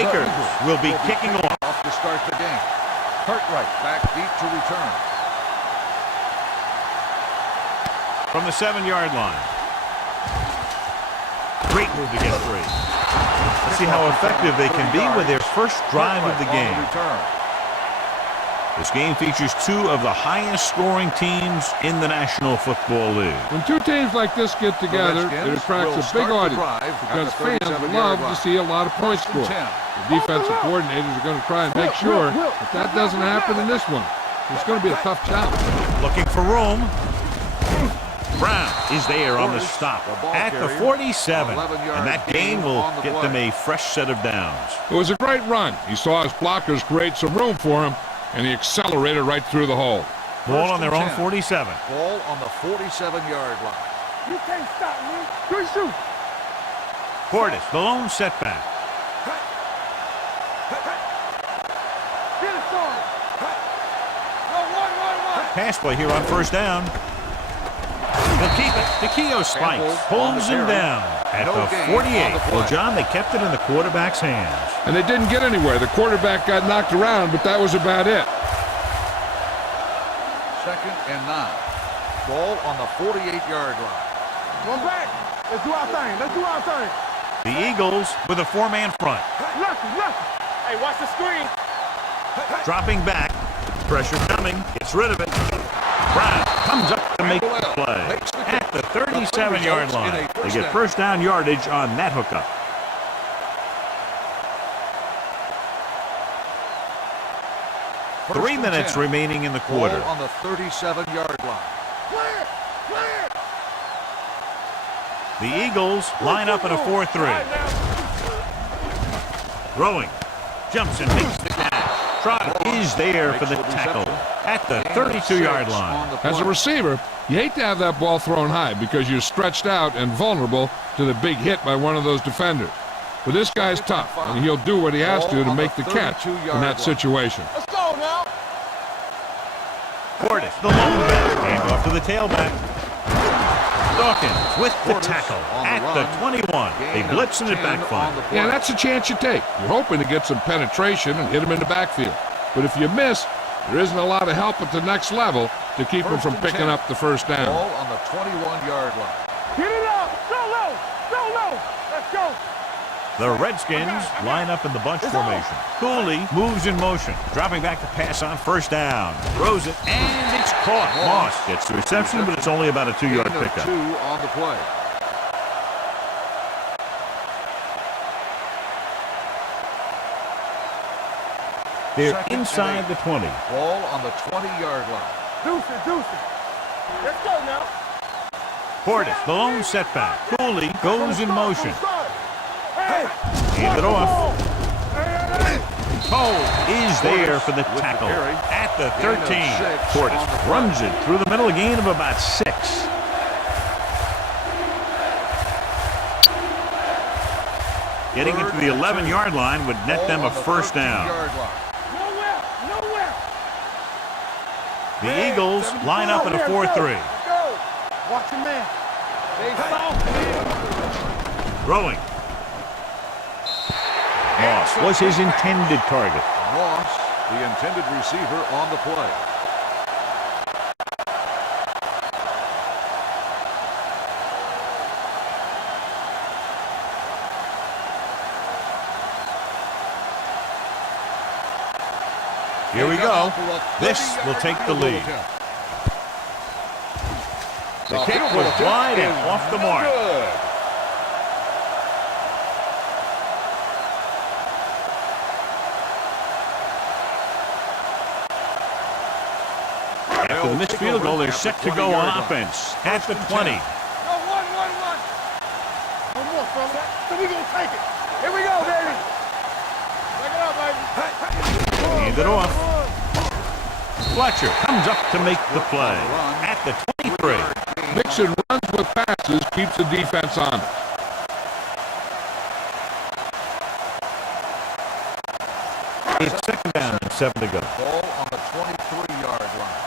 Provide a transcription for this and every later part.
Akers will be kicking off. To start the game. Cartwright back deep to return. From the 7-yard line. Great move to get free. Let's see how effective they can be with their first drive of the game. This game features two of the highest scoring teams in the National Football League. When two teams like this get together, it attracts a big audience because fans love to see a lot of points scored. The defensive coordinators are going to try and make sure that doesn't happen in this one. It's going to be a tough challenge. Looking for room. Brown is there on the stop at the 47, and that gain will get them a fresh set of downs. It was a great run. He saw his blockers create some room for him, and he accelerated right through the hole. Ball on their own 47. Ball on the 47-yard line. You can't stop me. Good shoot. Portis, the lone setback. Get it started. Go, 1. Pass play here on first down. They'll keep it. Takeo spikes, pulls him down at the 48. Well, John, they kept it in the quarterback's hands. And they didn't get anywhere. The quarterback got knocked around, but that was about it. 2nd and 9. Ball on the 48-yard line. One back. Let's do our thing. Let's do our thing. The Eagles with a 4-man front. Lucky. Hey, watch the screen. Dropping back. Pressure coming. Gets rid of it. Brown comes up to make the play at the 37-yard line. They get first down yardage on that hookup. Three minutes remaining in the quarter. Ball on the 37-yard line. Clear. The Eagles line up in a 4-3. Throwing. Jumps and makes the catch. Trotter is there for the tackle at the 32-yard line. As a receiver, you hate to have that ball thrown high because you're stretched out and vulnerable to the big hit by one of those defenders. But this guy's tough, and he'll do what he has to make the catch in that situation. Let's go now. Portis, the lone back, hand off to the tailback. Dawkins with the tackle at the 21. They blitz and it backfire. Yeah, that's a chance you take. You're hoping to get some penetration and hit him in the backfield. But if you miss, there isn't a lot of help at the next level to keep him from picking up the first down. Ball on the 21-yard line. Get it up. Go low. Let's go. The Redskins line up in the bunch formation. Cooley moves in motion, dropping back to pass on first down. Throws it, and it's caught. Moss gets the reception, but it's only about a 2-yard pickup. 2 on the play. They're inside the 20. Ball on the 20-yard line. Deuce it. Let's go now. Portis, the lone setback. Cooley goes in motion. Hand it off. Cole is there for the tackle at the 13. Portis runs it through the middle, a gain of about 6. Getting it to the 11-yard line would net them a first down. Nowhere. The Eagles line up in a 4-3. Watch your man. Throwing. Moss was his intended target. Moss, the intended receiver on the play. Here we go. This will take the lead. The kick was wide and off the mark. After the missed field goal, they're set to go on offense at the 20. One more from that. So we gonna take it. Here we go, baby. Take it up, baby. Hand it off. Fletcher comes up to make the play at the 23. Mixon runs with passes, keeps the defense on. It's second down and 7 to go. Ball on the 23-yard line.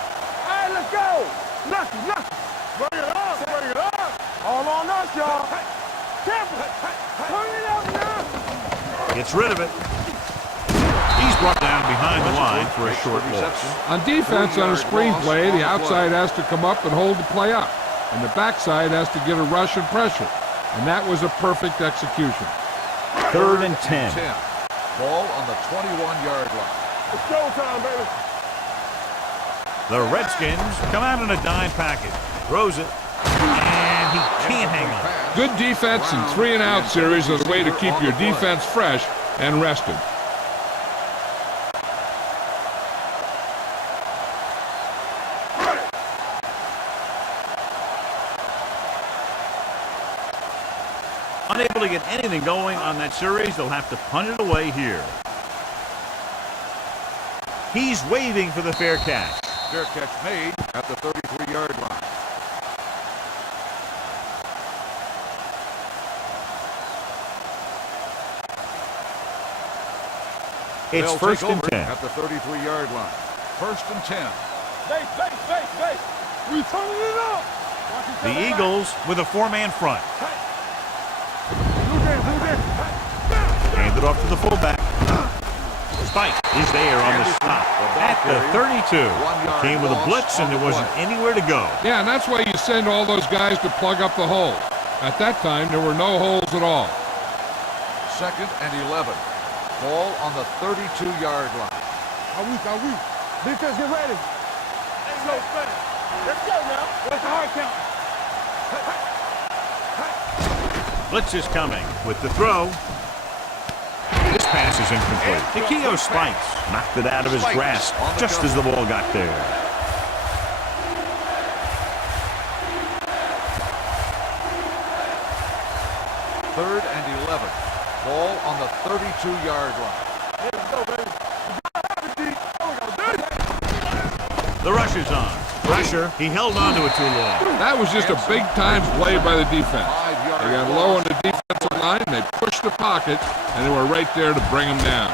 Hey, let's go. Lucky. Bring it up. All on us, y'all. Careful. Turn it up now. Gets rid of it. He's brought down behind the line for a short loss. On defense, on a screen play, the outside has to come up and hold the play up, and the backside has to get a rush and pressure, and that was a perfect execution. 3rd and 10. Ball on the 21-yard line. It's showtime, baby. The Redskins come out in a dime package. Throws it, and he can't hang on. Good defense and 3-and-out series are the way to keep your defense fresh and rested. Unable to get anything going on that series, they'll have to punt it away here. He's waving for the fair catch. Fair catch made at the 33-yard line. It's They'll 1st take and over 10. at the 33-yard line. 1st and 10. Base. We turning it up. The Eagles with a 4-man front. Handed off to the fullback. Spike is there on the stop at the 32. Came with a blitz and there wasn't anywhere to go. Yeah, and that's why you send all those guys to plug up the holes. At that time, there were no holes at all. 2nd and 11. Ball on the 32-yard line. Are we? Defense, get ready. Let's go, fast. Let's go now. What's the hard count? Blitz is coming with the throw. This pass is incomplete. Nikio Spikes knocked it out of his grasp just as the ball got there. Third and 11. Ball on the 32-yard line. Let's go, baby. The rush is on. Pressure. He held on to it too long. That was just a big-time play by the defense. They got low on the defensive line, they pushed the pocket, and they were right there to bring him down.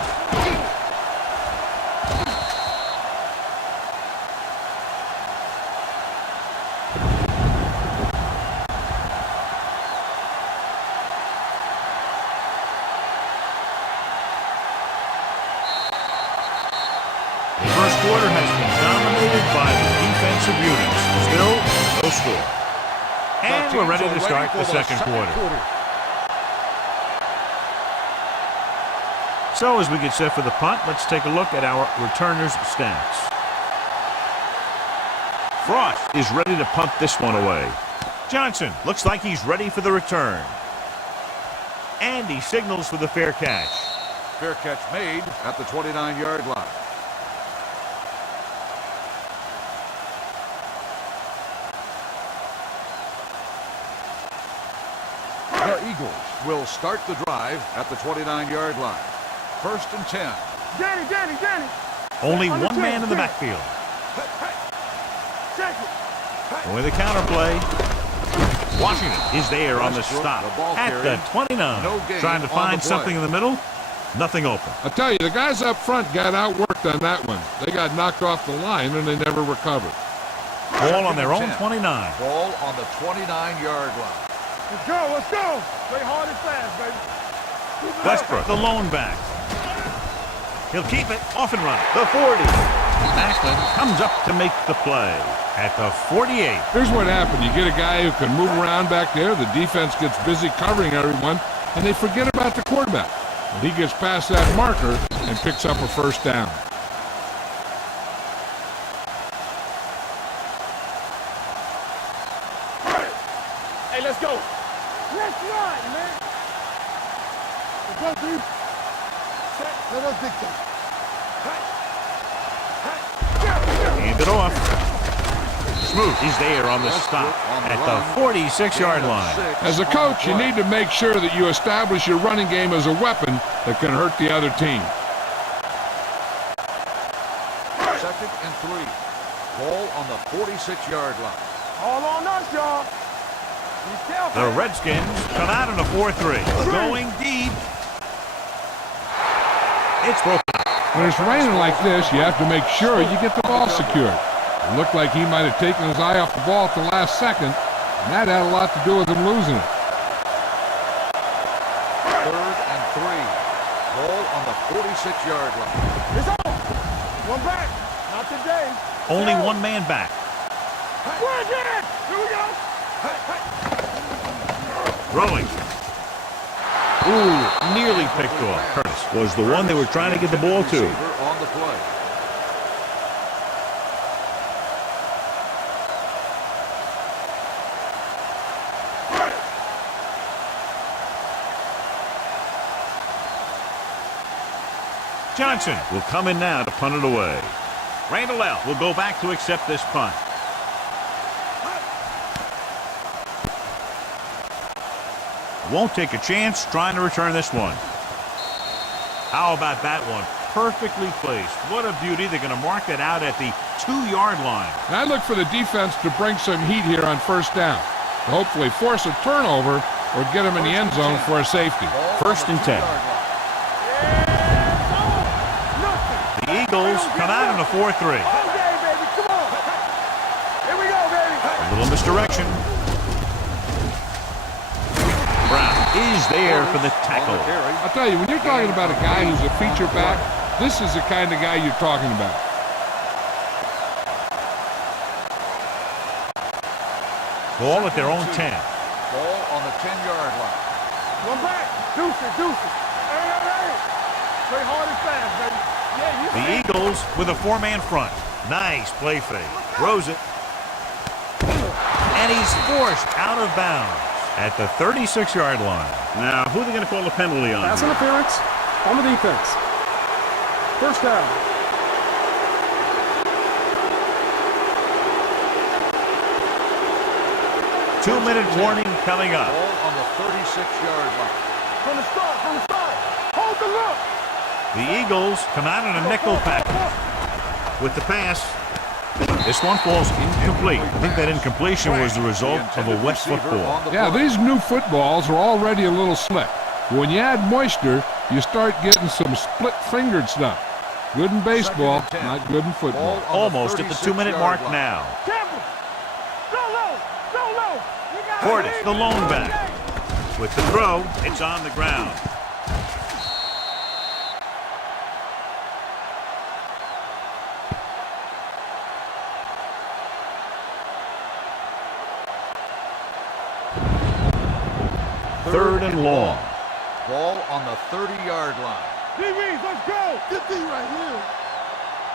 The first quarter has been dominated by the defensive units. Still, no score. And we're ready to start the second quarter. So as we get set for the punt, let's take a look at our returners' stats. Frost is ready to punt this one away. Johnson looks like he's ready for the return. And he signals for the fair catch. Fair catch made at the 29-yard line. The Eagles will start the drive at the 29-yard line. 1st and 10. Danny. Only one man in the backfield. Check it. Going the counterplay. Washington is there on the stop at the 29. Trying to find something in the middle. Nothing open. I'll tell you, the guys up front got outworked on that one. They got knocked off the line and they never recovered. Ball on their own 29. Ball on the 29-yard line. Let's go. Play hard and fast, baby. Westbrook, the lone back. He'll keep it off and run. The 40. Macklin comes up to make the play at the 48. Here's what happened. You get a guy who can move around back there. The defense gets busy covering everyone, and they forget about the quarterback. And he gets past that marker and picks up a first down. Hey, let's go. Let's run, man. Let's go, dude. Let us dictate. Hand it off. Smoot is there on the stop at the 46-yard line. As a coach, you need to make sure that you establish your running game as a weapon that can hurt the other team. 2nd and 3. Ball on the 46-yard line. All on us, y'all. The Redskins come out in a 4-3. Going deep. It's broken. When it's raining like this, you have to make sure you get the ball secured. It looked like he might have taken his eye off the ball at the last second, and that had a lot to do with him losing it. 3rd and 3. Ball on the 46-yard line. It's on. One back. Not today. Only one man back. We're again. Here we go. Throwing. Ooh, nearly picked off. Curtis was the one they were trying to get the ball to. On the play. Johnson will come in now to punt it away. Randall L. will go back to accept this punt. Won't take a chance trying to return this one. How about that one? Perfectly placed. What a beauty. They're going to mark that out at the 2-yard line. And I look for the defense to bring some heat here on first down, to hopefully force a turnover or get them in the end zone for a safety. First and 10. The Eagles come out in a 4-3. All day, baby. Come on. Here we go, baby. A little misdirection. Brown is there for the tackle. I'll tell you, when you're talking about a guy who's a feature back, this is the kind of guy you're talking about. Ball at their own 10. Ball on the 10-yard line. One back. Deuce it. Hey. Play hard and fast, baby. The Eagles with a 4-man front. Nice play fake. Throws it. And he's forced out of bounds at the 36-yard line. Now, who are they going to call the penalty on? Pass interference on the defense. First down. 2-minute warning coming up. Ball on the 36-yard line. From the start. Hold the look. The Eagles come out in a nickel package with the pass. This one falls incomplete. I think that incompletion was the result of a wet football. Yeah, these new footballs are already a little slick. When you add moisture, you start getting some split-fingered stuff. Good in baseball, not good in football. Almost at the 2-minute mark now. Campbell. Go low. Portis, the lone back. With the throw, it's on the ground. Third and long. Ball on the 30-yard line. DBs, let's go. Get D right here.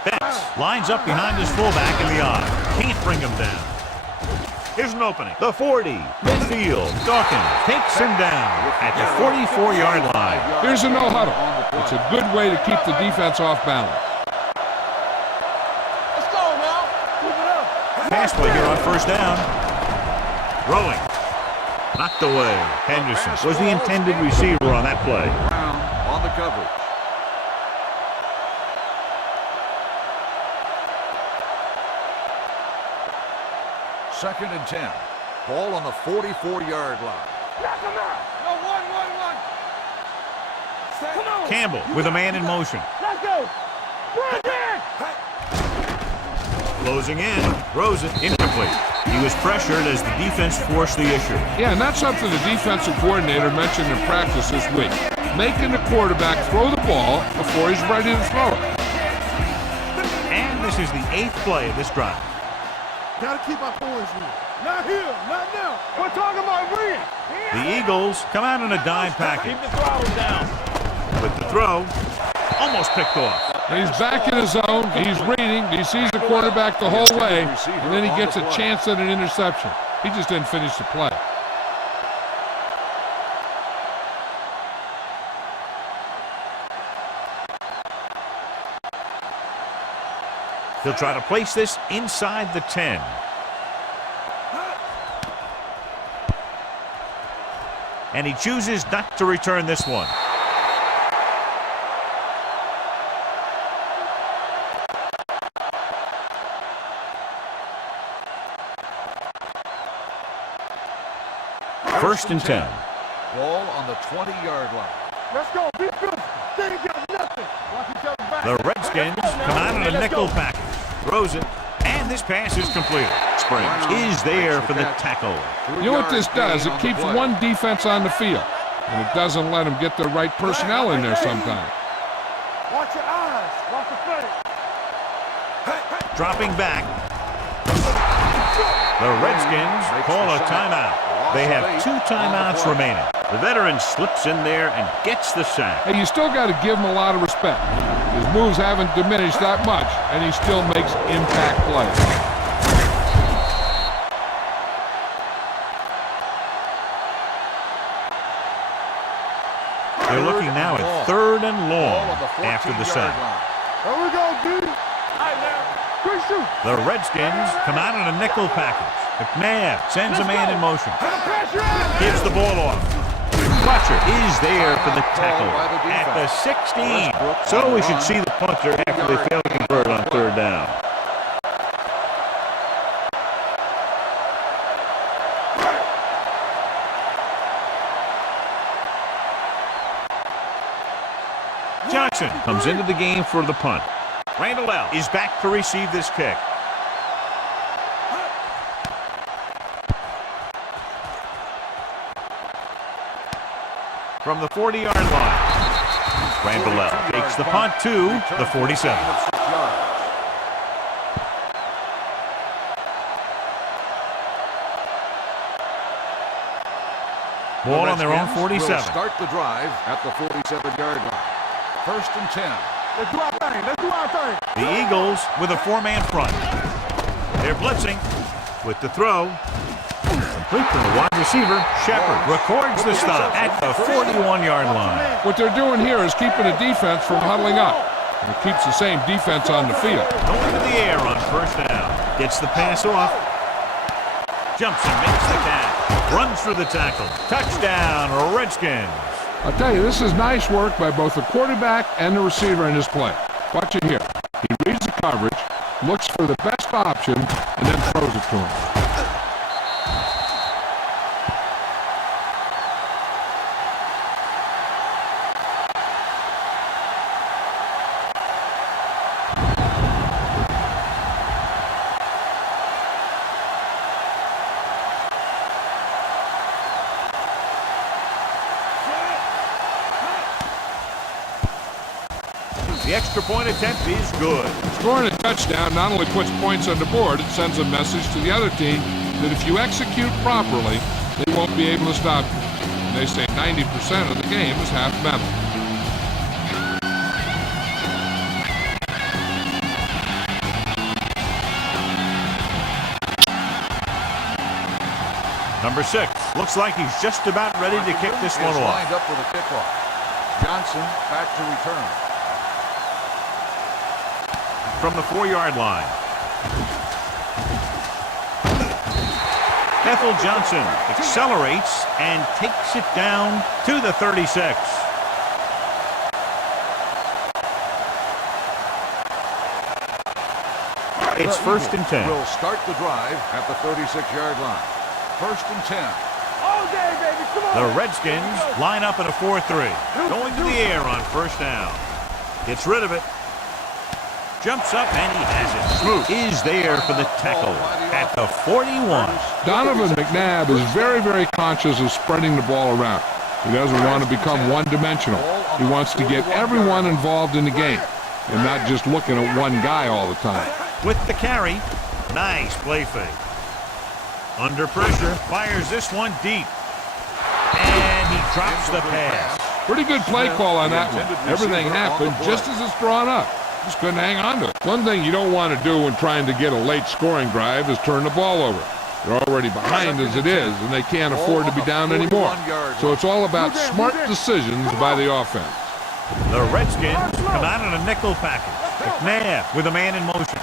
Betts lines up behind his fullback in the eye. Can't bring him down. Here's an opening. The 40. Midfield. Dawkins takes him down at the 44-yard line. Here's a no-huddle. It's a good way to keep the defense off balance. Let's go now. Move it up. Pass play here on first down. Throwing. Knocked away. Henderson was the intended receiver on that play. Brown on the coverage. Second and 10. Ball on the 44-yard line. Knock him out. No, one. Come on. Campbell with a man in motion. Let's go. Bring it in. Closing in. Throws it. Incomplete. He was pressured as the defense forced the issue. Yeah, and that's something the defensive coordinator mentioned in practice this week. Making the quarterback throw the ball before he's ready to throw it. And this is the 8th play of this drive. Gotta keep our points here. Not here. Not now. We're talking about win. The Eagles come out in a dime package. Keep the throttle down. With the throw, almost picked off. And he's back in his zone. He's reading. He sees the quarterback the whole way, and then he gets a chance at an interception. He just didn't finish the play. He'll try to place this inside the 10. And he chooses not to return this one. First and 10. Ball on the 20-yard line. Let's go. Be good. They ain't got nothing. Watch each other back. The Redskins come out in a nickel package. Throws it. And this pass is completed. Springs is there for the tackle. You know what this does? It keeps one defense on the field, and it doesn't let them get the right personnel in there sometimes. Watch your eyes. Watch the face. Dropping back. The Redskins call a timeout. They have 2 timeouts remaining. The veteran slips in there and gets the sack. Hey, you still got to give him a lot of respect. His moves haven't diminished that much, and he still makes impact plays. They're looking now at 3rd and long after the sack. There we go, dude. Good shoot. The Redskins come out in a nickel package. McNabb sends a man in motion. Gives the ball off. Fletcher is there for the tackle at the 16. So we should see the punter after they fail to convert on 3rd down. Johnson comes into the game for the punt. Randall L. is back to receive this kick. From the 40-yard line, Randall L. takes the punt to the 47. Ball on their own 47. Start the drive at the 47-yard line. 1st and 10. Let's do our thing. Let's do our thing. The Eagles with a 4-man front. They're blitzing with the throw. Complete to the wide receiver. Shepard records the stop at the 41-yard line. What they're doing here is keeping the defense from huddling up. And it keeps the same defense on the field. Going to the air on 1st down. Gets the pass off. Jumps and makes the catch. Runs through the tackle. Touchdown, Redskins. I'll tell you, this is nice work by both the quarterback and the receiver in this play. Watch it here. He reads the coverage, looks for the best option, and then throws it to him. The extra point attempt is good. Scoring a touchdown not only puts points on the board, it sends a message to the other team that if you execute properly, they won't be able to stop you. And they say 90% of the game is half mental. Number 6 looks like he's just about ready to kick this one off. Lined up for the kickoff. Johnson back to return. From the 4-yard line. Ethel Johnson accelerates and takes it down to the 36. It's 1st and 10. Will start the drive at the 36-yard line. 1st and 10. All day, baby. Come on. The Redskins line up in a 4-3. Going to the air on 1st down. Gets rid of it. Jumps up and he has it. Smoot is there for the tackle at the 41. Donovan McNabb is very, very conscious of spreading the ball around. He doesn't want to become one-dimensional. He wants to get everyone involved in the game and not just looking at one guy all the time. With the carry, nice play fake. Under pressure, fires this one deep. And he drops the pass. Pretty good play call on that one. Everything happened just as it's drawn up. Just couldn't hang on to it. One thing you don't want to do when trying to get a late scoring drive is turn the ball over. They're already behind as it is, and they can't afford to be down anymore. So it's all about smart decisions by the offense. The Redskins come out in a nickel package. McNabb with a man in motion.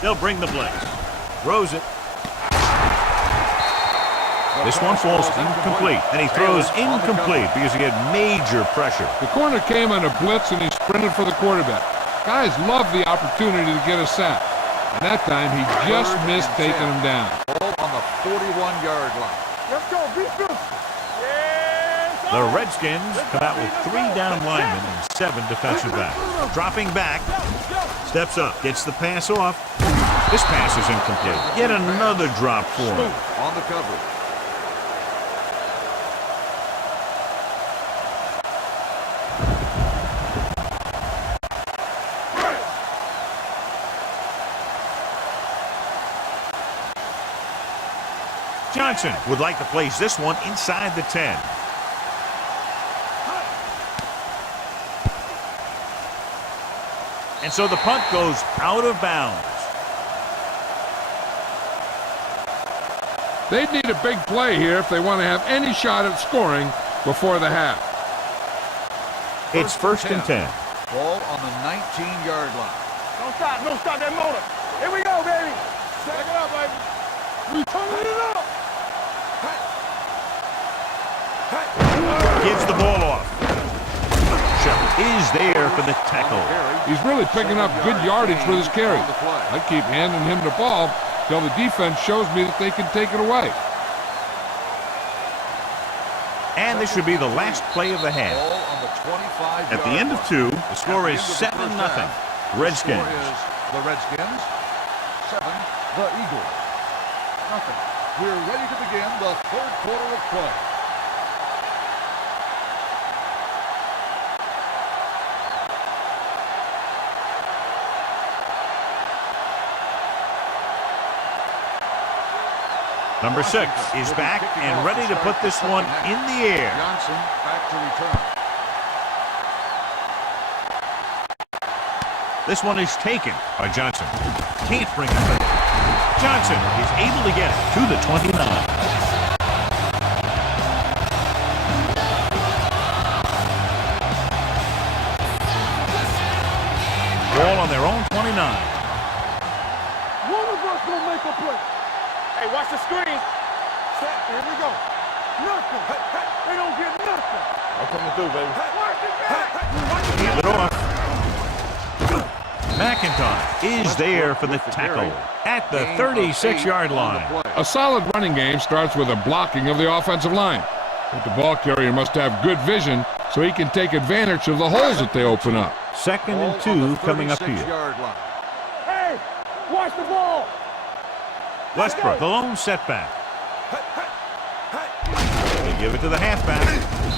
They'll bring the blitz. Throws it. This one falls incomplete, and he throws incomplete because he had major pressure. The corner came on a blitz, and he sprinted for the quarterback. Guys love the opportunity to get a sack. And that time, he just missed taking him down. Ball on the 41-yard line. Let's go. Be good. The Redskins come out with 3 down linemen and 7 defensive backs. Dropping back, steps up, gets the pass off. This pass is incomplete. Yet another drop for him. On the coverage. Johnson would like to place this one inside the 10. And so the punt goes out of bounds. They'd need a big play here if they want to have any shot at scoring before the half. It's first and 10. Ball on the 19-yard line. Don't stop that motor. Here we go, baby. Back it up, baby. We turning it up. Gives the ball off. Shepard is there for the tackle. He's really picking up good yardage with his carry. I keep handing him the ball till the defense shows me that they can take it away. And this should be the last play of the half. At the end of 2, the score is 7-0. Redskins. The Redskins. 7, the Eagles. Nothing. We're ready to begin the third quarter of play. Number 6 is back and ready to put this one in the air. Johnson back to return. This one is taken by Johnson. Can't bring it back. Johnson is able to get it to the 29. Ball on their own 29. One of us gonna make a play. Hey, watch the screen. Set. Here we go. Nothing. They don't get nothing. I'm coming through, baby. Watch it back. Hand it off. McIntyre is there for the tackle at the 36-yard line. A solid running game starts with a blocking of the offensive line. But the ball carrier must have good vision so he can take advantage of the holes that they open up. 2nd and 2 coming up here. Hey, watch the ball. Westbrook, the lone setback. They give it to the halfback.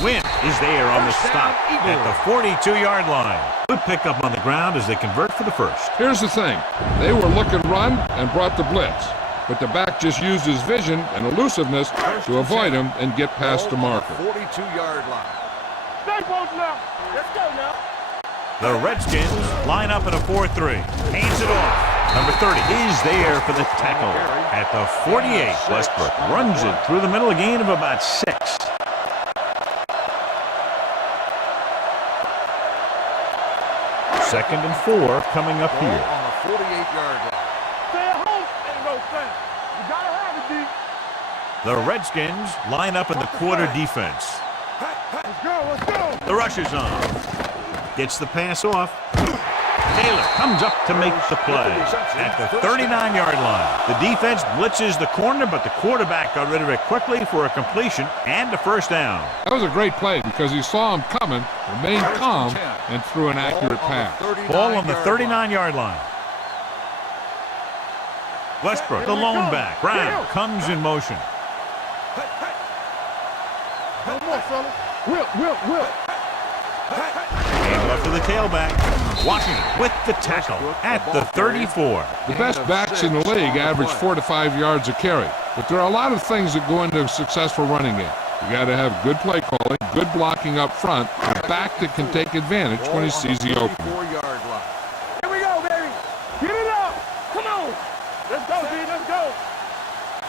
Wynn is there on the stop at the 42-yard line. Good pickup on the ground as they convert for the first. Here's the thing. They were looking run and brought the blitz. But the back just used his vision and elusiveness to avoid him and get past the marker. 42-yard line. Stay close now. Let's go now. The Redskins line up in a 4-3. Hands it off. Number 30 is there for the tackle at the 48. Westbrook runs it through the middle, a gain of about 6. Second and 4 coming up here. On the 48-yard line. Stay at home. Ain't no thing. You gotta have it, D. The Redskins line up in the quarter defense. Let's go. Let's go. The rush is on. Gets the pass off. Taylor comes up to make the play at the 39-yard line. The defense blitzes the corner, but the quarterback got rid of it quickly for a completion and a first down. That was a great play because he saw him coming, remained calm, and threw an accurate pass. Ball on the 39-yard line. Westbrook, the lone back. Brown comes in motion. No more, fella. Whip. And off to the tailback. Washington with the tackle at the 34. The best backs in the league average 4 to 5 yards a carry. But there are a lot of things that go into a successful running game. You got to have good play calling, good blocking up front, a back that can take advantage when he sees the opening. Here we go, baby. Get it up. Come on. Let's go, D. Let's go.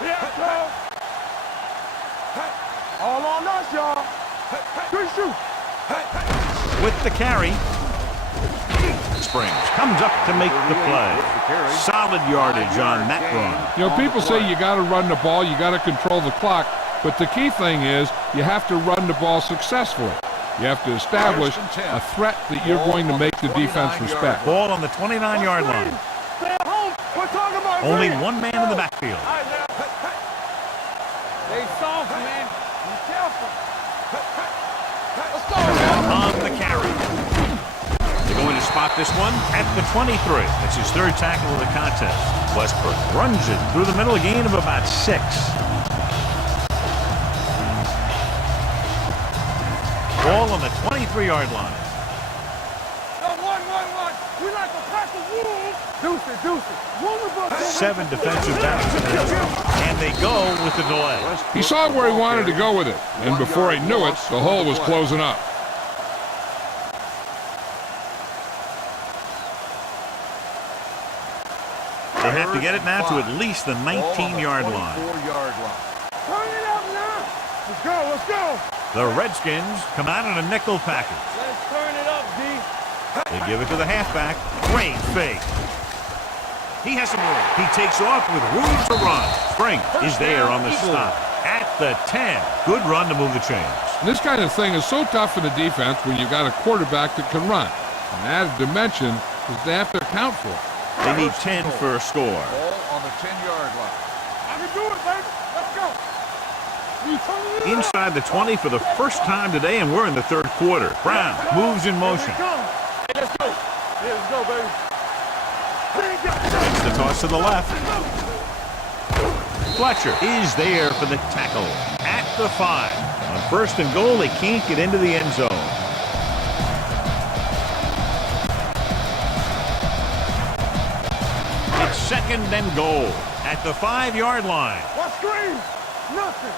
Yeah, go. All on us, y'all. Good shoot. With the carry. Springs comes up to make the play. Solid yardage on that run. You know, people say you got to run the ball, you got to control the clock, but the key thing is you have to run the ball successfully. You have to establish a threat that you're going to make the defense respect. Ball on the 29-yard line. Stay at home. We're talking about Only one man in the backfield. They soft, man. Be careful. Let's go, On the carry. They're going to spot this one at the 23. That's his third tackle of the contest. Westbrook runs it through the middle, a gain of about 6. Ball on the 23-yard line. No, one. We like a pack of wolves. 7 defensive backs in the end zone. And they go with the delay. He saw where he wanted to go with it, and before he knew it, the hole was closing up. They have to get it now to at least the 19-yard line. Turn it up now. Let's go, let's go. The Redskins come out in a nickel package. Let's turn it up, D. They give it to the halfback. Great fake. He has some room. He takes off with room to run. Spring is there on the stop. At the 10. Good run to move the chains. This kind of thing is so tough in the defense when you've got a quarterback that can run. An added dimension is they have to account for it. They need 10 for a score. Ball on the 10-yard line. I can do it, baby. Let's go. You turn it up. Inside the 20 for the first time today, and we're in the third quarter. Brown moves in motion. Hey, let's go. Yeah, let's go, baby. Makes the toss to the left. Fletcher is there for the tackle. At the 5. On first and goal, they can't get into the end zone. It's second and goal at the 5-yard line. What screen? Nothing.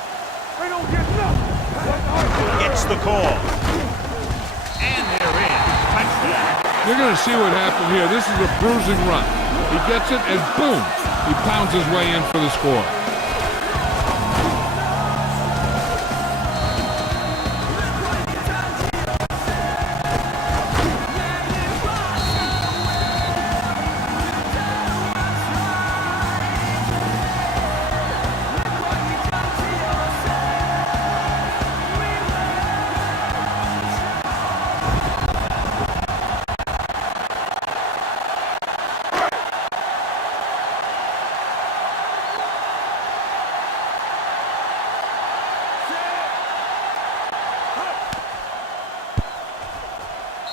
They don't get nothing. Gets the call. And they're in. Touchdown. You're going to see what happened here. This is a bruising run. He gets it, and boom, he pounds his way in for the score.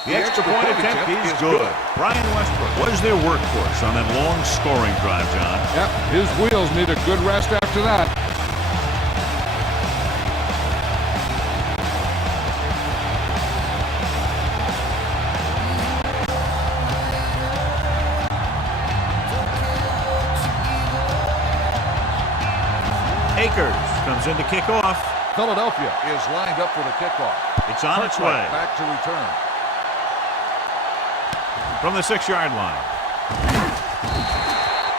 The extra point attempt is good. Brian Westbrook was their workhorse on that long scoring drive, John. Yep, his wheels need a good rest after that. Akers comes in to kick off. Philadelphia is lined up for the kickoff. It's on its way. Back to return. From the 6-yard line.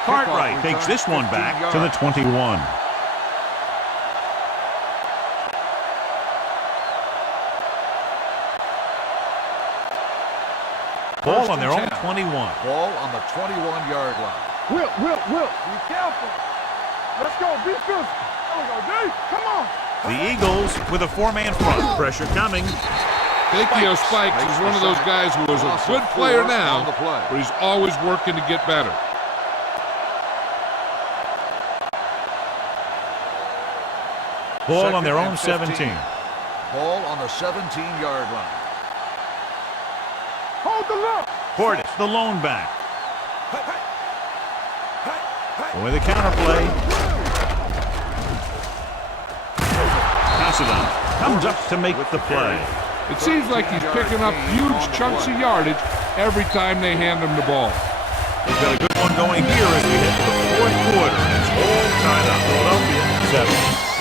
Cartwright takes this one back to the 21. Ball on their own 21. Ball on the 21-yard line. Will. Be careful. Let's go. Be good. There we go, D. Come on. The Eagles with a 4-man front. Pressure coming. Fakio Spikes is one of those guys who is a good player now, but he's always working to get better. Ball on their own 17. Ball on the 17-yard line. Hold the look. Portis, the lone back. With a counterplay. Casadon comes up to make the play. It seems like he's picking up huge chunks of yardage every time they hand him the ball. We've got a good one going here as we head to the fourth quarter. It's all tied up. Philadelphia 7,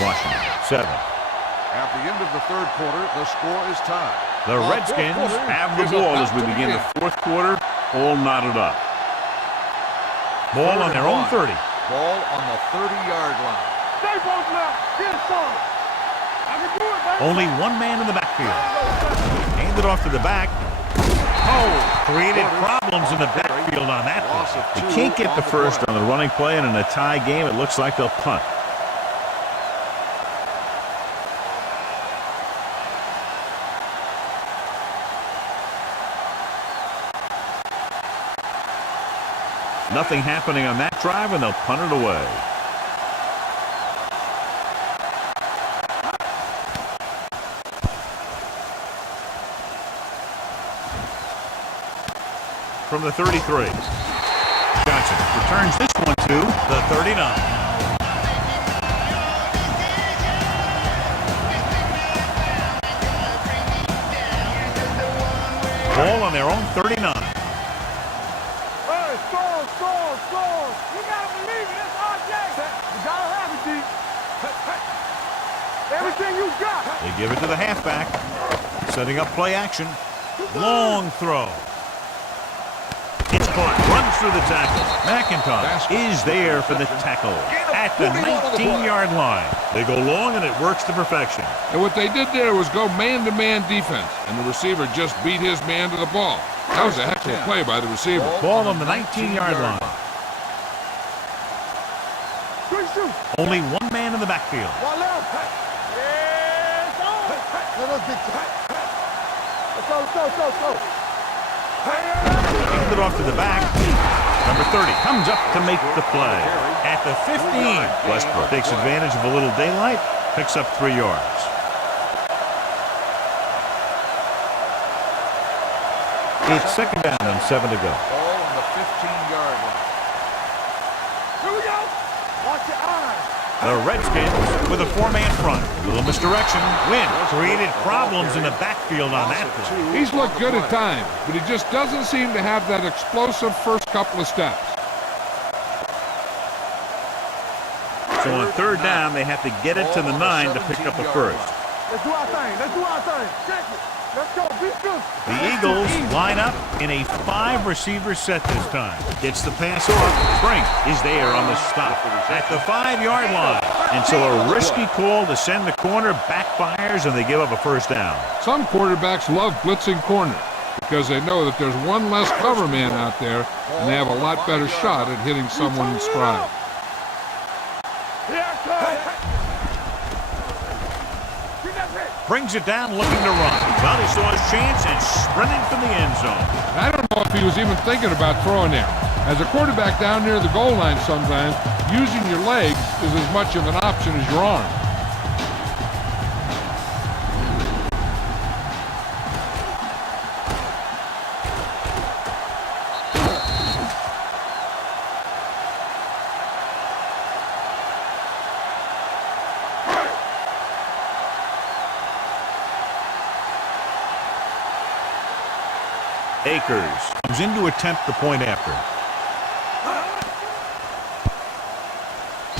Washington 7. At the end of the third quarter, the score is tied. The Redskins have the ball as we begin the fourth quarter, all knotted up. Ball on their own 30. Ball on the 30-yard line. Stay both left. Get some. I can do it, baby. Only one man in the backfield. Handed off to the back. Oh, created problems in the backfield on that play. They can't get the first on the running play, and in a tie game, it looks like they'll punt. Nothing happening on that drive, and they'll punt it away. From the 33. Johnson returns this one to the 39. Ball on their own 39. Hey, stall. Everything you got. They give it to the halfback. Setting up play action. Long throw. It's caught. Runs through the tackle. McIntosh is there for the tackle at the 19-yard line. They go long, and it works to perfection. And what they did there was go man-to-man defense, and the receiver just beat his man to the ball. That was a heck of a play by the receiver. Ball on the 19-yard line. Only one man in the backfield. One left. Yes, let's go. Hand it off to the back. Number 30 comes up to make the play. At the 15, Westbrook takes advantage of a little daylight, picks up 3 yards. It's second down and 7 to go. Ball on the 15-yard line. Here we go. Watch your eyes. The Redskins with a 4-man front. A little misdirection. Win created problems in the backfield on that play. He's looked good at times, but he just doesn't seem to have that explosive first couple of steps. So on third down, they have to get it to the 9 to pick up a first. Let's do our thing. Check it. Let's go. Be good. The Eagles line up in a 5-receiver set this time. Gets the pass off. Brink is there on the stop at the 5-yard line. And so a risky call to send the corner backfires, and they give up a first down. Some quarterbacks love blitzing corners because they know that there's one less cover man out there, and they have a lot better shot at hitting someone in stride. Brings it down, looking to run. Well, he saw his chance and sprinting from the end zone. I don't know if he was even thinking about throwing there. As a quarterback down near the goal line sometimes, using your legs is as much of an option as your arm. Akers comes in to attempt the point after.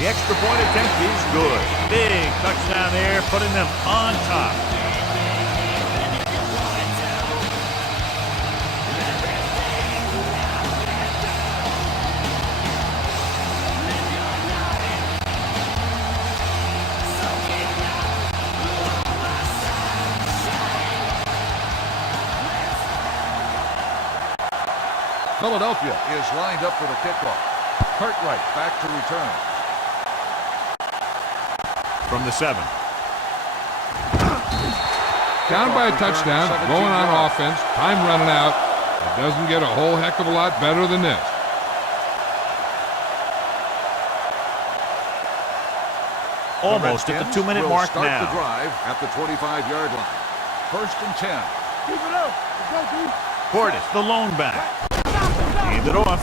The extra point attempt is good. Big touchdown there, putting them on top. Philadelphia is lined up for the kickoff. Cartwright back to return. From the 7. Down by a touchdown, going on offense, time running out. It doesn't get a whole heck of a lot better than this. Almost at the 2-minute mark start now. The drive at the 25-yard line. First and 10. Keep it up. Let's go, Portis, the lone back. Hand it off.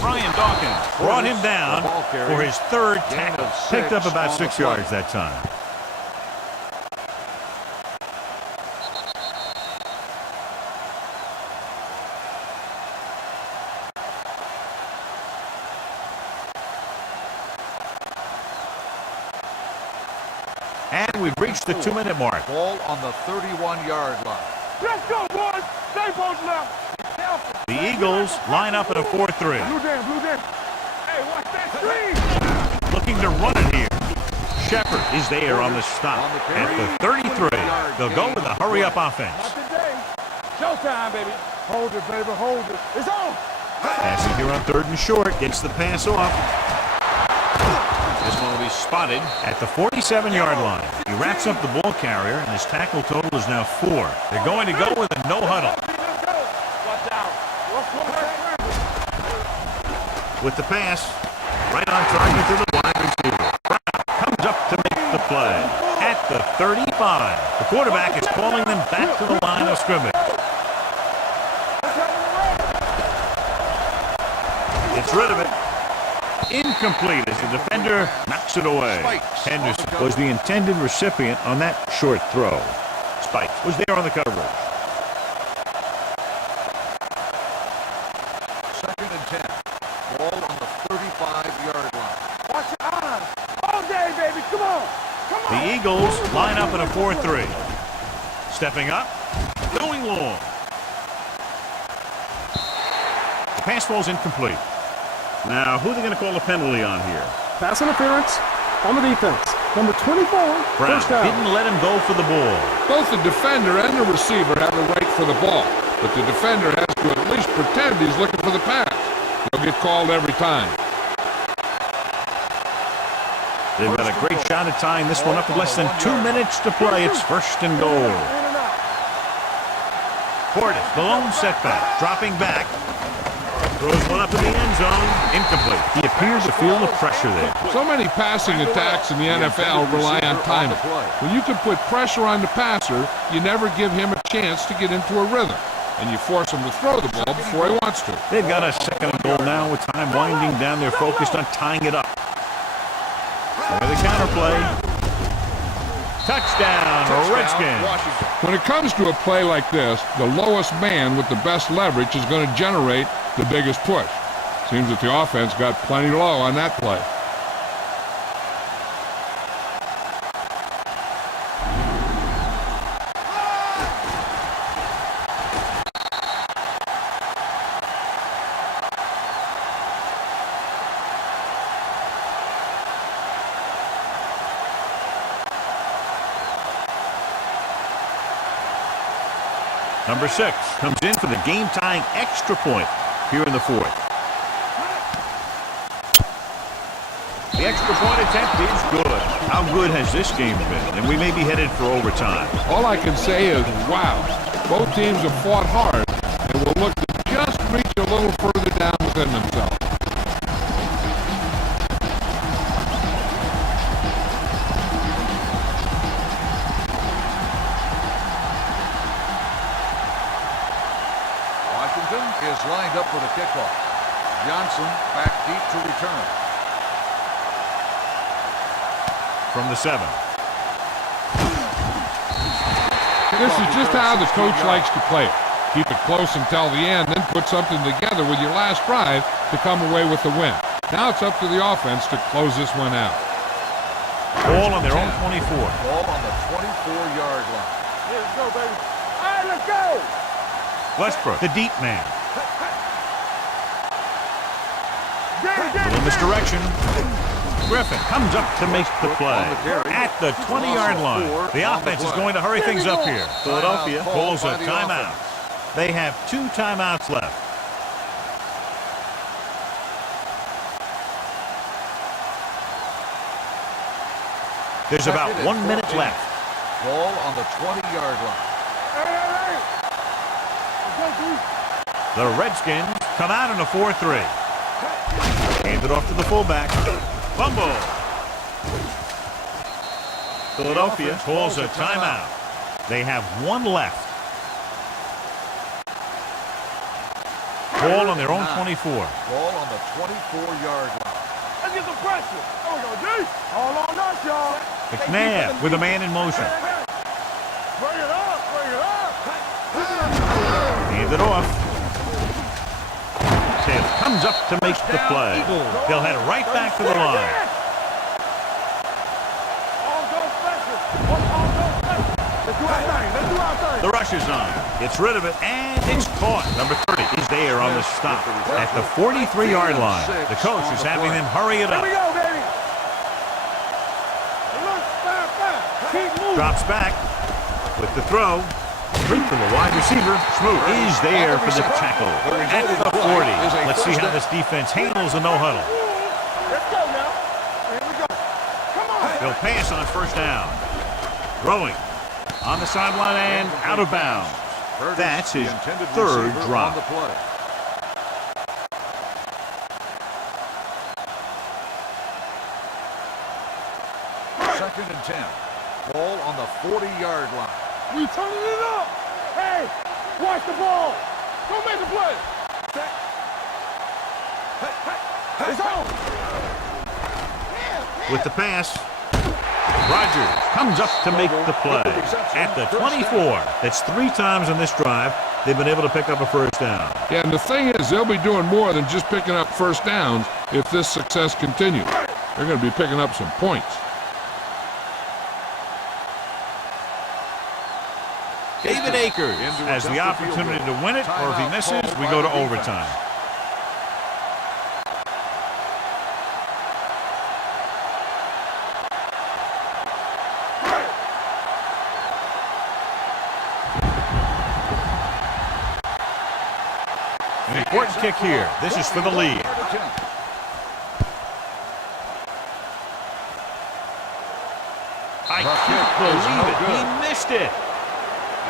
Brian Dawkins brought him down for his 3rd tackle. Picked up about 6 yards that time. And we've reached the 2-minute mark. Ball on the 31-yard line. Let's go, boys. Stay posted now. The Eagles line up at a 4-3. Blue down. Hey, watch that screen. Looking to run it here. Shepard is there on the stop at the 33. They'll go with a hurry-up offense. Not today. Showtime, baby. Hold it, baby. Hold it. It's on. Passing here on 3rd and short. Gets the pass off. This one will be spotted at the 47-yard line. He wraps up the ball carrier, and his tackle total is now 4. They're going to go with a no huddle. With the pass, right on target to the wide receiver. Brown comes up to make the play at the 35. The quarterback is calling them back to the line of scrimmage. Gets rid of it. Incomplete as the defender knocks it away. Henderson was the intended recipient on that short throw. Spikes was there on the coverage. Second and 10. Ball on the 35-yard line. Watch your eyes. All day, baby. Come on. The Eagles line up in a 4-3. Stepping up, going long. The pass falls incomplete. Now, who are they going to call a penalty on here? Pass interference on the defense. Number 24, Brown first down. didn't let him go for the ball. Both the defender and the receiver have a right for the ball, but the defender has to at least pretend he's looking for the pass. He'll get called every time. They've got a great shot at tying this one up with less than 2 minutes to play. It's first and goal. Portis, the lone setback, dropping back. Throws one up in the end zone. Incomplete. He appears to feel the pressure there. So many passing attacks in the NFL rely on timing. When you can put pressure on the passer, you never give him a chance to get into a rhythm, and you force him to throw the ball before he wants to. They've got a second and goal now with time winding down. They're focused on tying it up. With the counterplay. Touchdown, Redskins. When it comes to a play like this, the lowest man with the best leverage is going to generate the biggest push. Seems that the offense got plenty low on that play. Number 6 comes in for the game-tying extra point here in the 4th. The extra point attempt is good. How good has this game been? And we may be headed for overtime. All I can say is, wow. Both teams have fought hard and will look to just reach a little further down within themselves. Is lined up for the kickoff. Johnson back deep to return. From the 7. This is just how the coach likes to play it. Keep it close until the end, then put something together with your last drive to come away with the win. Now it's up to the offense to close this one out. Ball on their own 24. Ball on the 24-yard line. Let's go, baby. All right, let's go. Westbrook, the deep man. Little misdirection. Griffin comes up to make the play at the 20-yard line. The offense is going to hurry things up here. Philadelphia calls a timeout. They have 2 timeouts left. There's about 1 minute left. Ball on the 20-yard line. The Redskins come out in a 4-3. Hand it off to the fullback. Fumble. Philadelphia calls a timeout. They have 1 left. Ball on their own 24. Ball on the 24-yard line. Let's get some pressure. There we go, D. All on us, y'all. McNabb with a man in motion. Bring it up, bring it up. Hand it off. Taylor comes up to make the play. He'll head right back to the line. The rush is on. Gets rid of it, and it's caught. Number 30 is there on the stop at the 43-yard line. The coach is having them hurry it up. Here we go, baby. Drops back with the throw. Straight from the wide receiver. Smoot is there for the tackle at the 40. Let's see how this defense handles the no-huddle. Let's go now. Here we go. Come on. They'll pass on first down. Throwing on the sideline and out of bounds. That's his 3rd drop. Second and 10. Ball on the 40-yard line. We turning it up. Hey, watch the ball. Go make the play. It's on. With the pass, Rodgers comes up to make the play at the 24. That's 3 times in this drive they've been able to pick up a first down. Yeah, and the thing is, they'll be doing more than just picking up first downs if this success continues. They're going to be picking up some points. Akers has the opportunity to win it, or if he misses, we go to overtime. An important kick here. This is for the lead. I can't believe it. He missed it.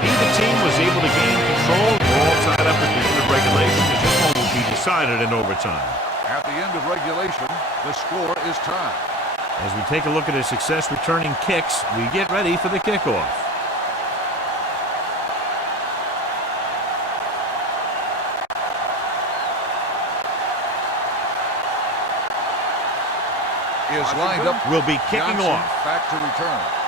Neither team was able to gain control. We're all tied up at the end of regulation, and this one will be decided in overtime. At the end of regulation, the score is tied. As we take a look at his success returning kicks, we get ready for the kickoff. Is lined up. Will be kicking Johnson off. back to return.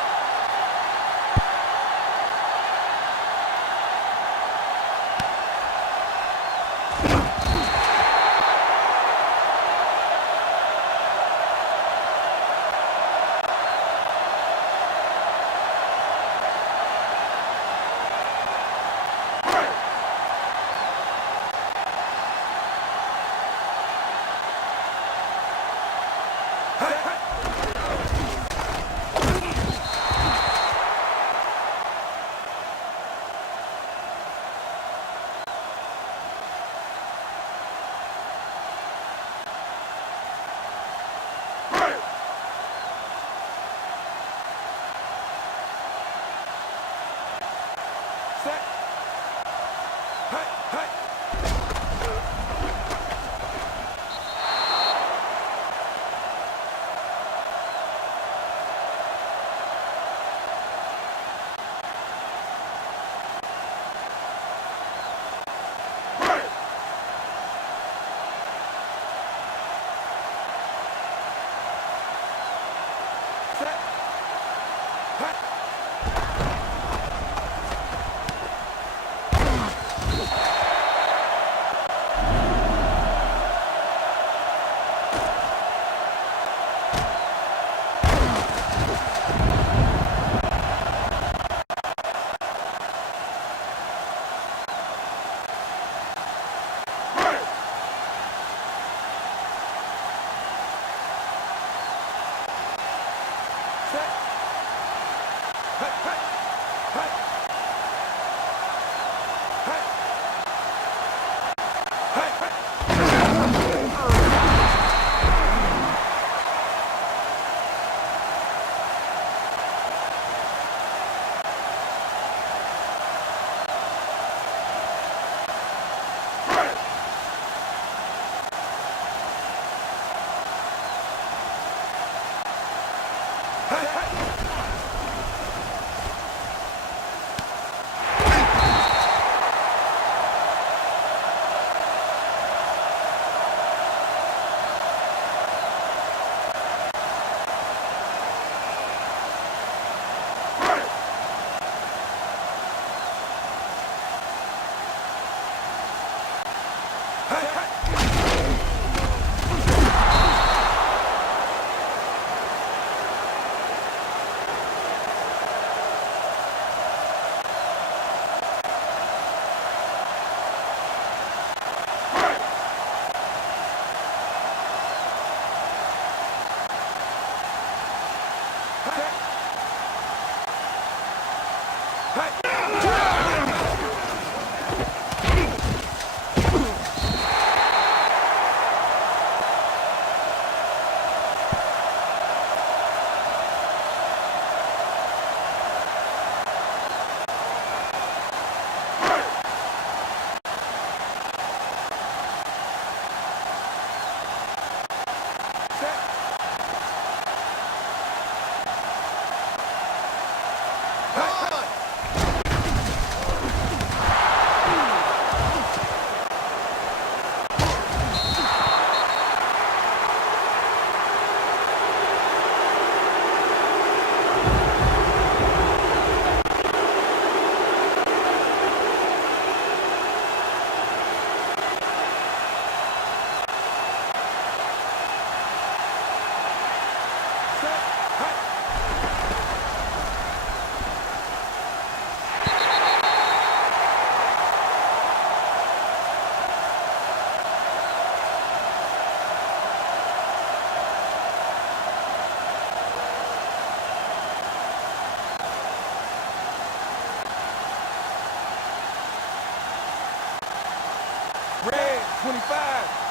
25.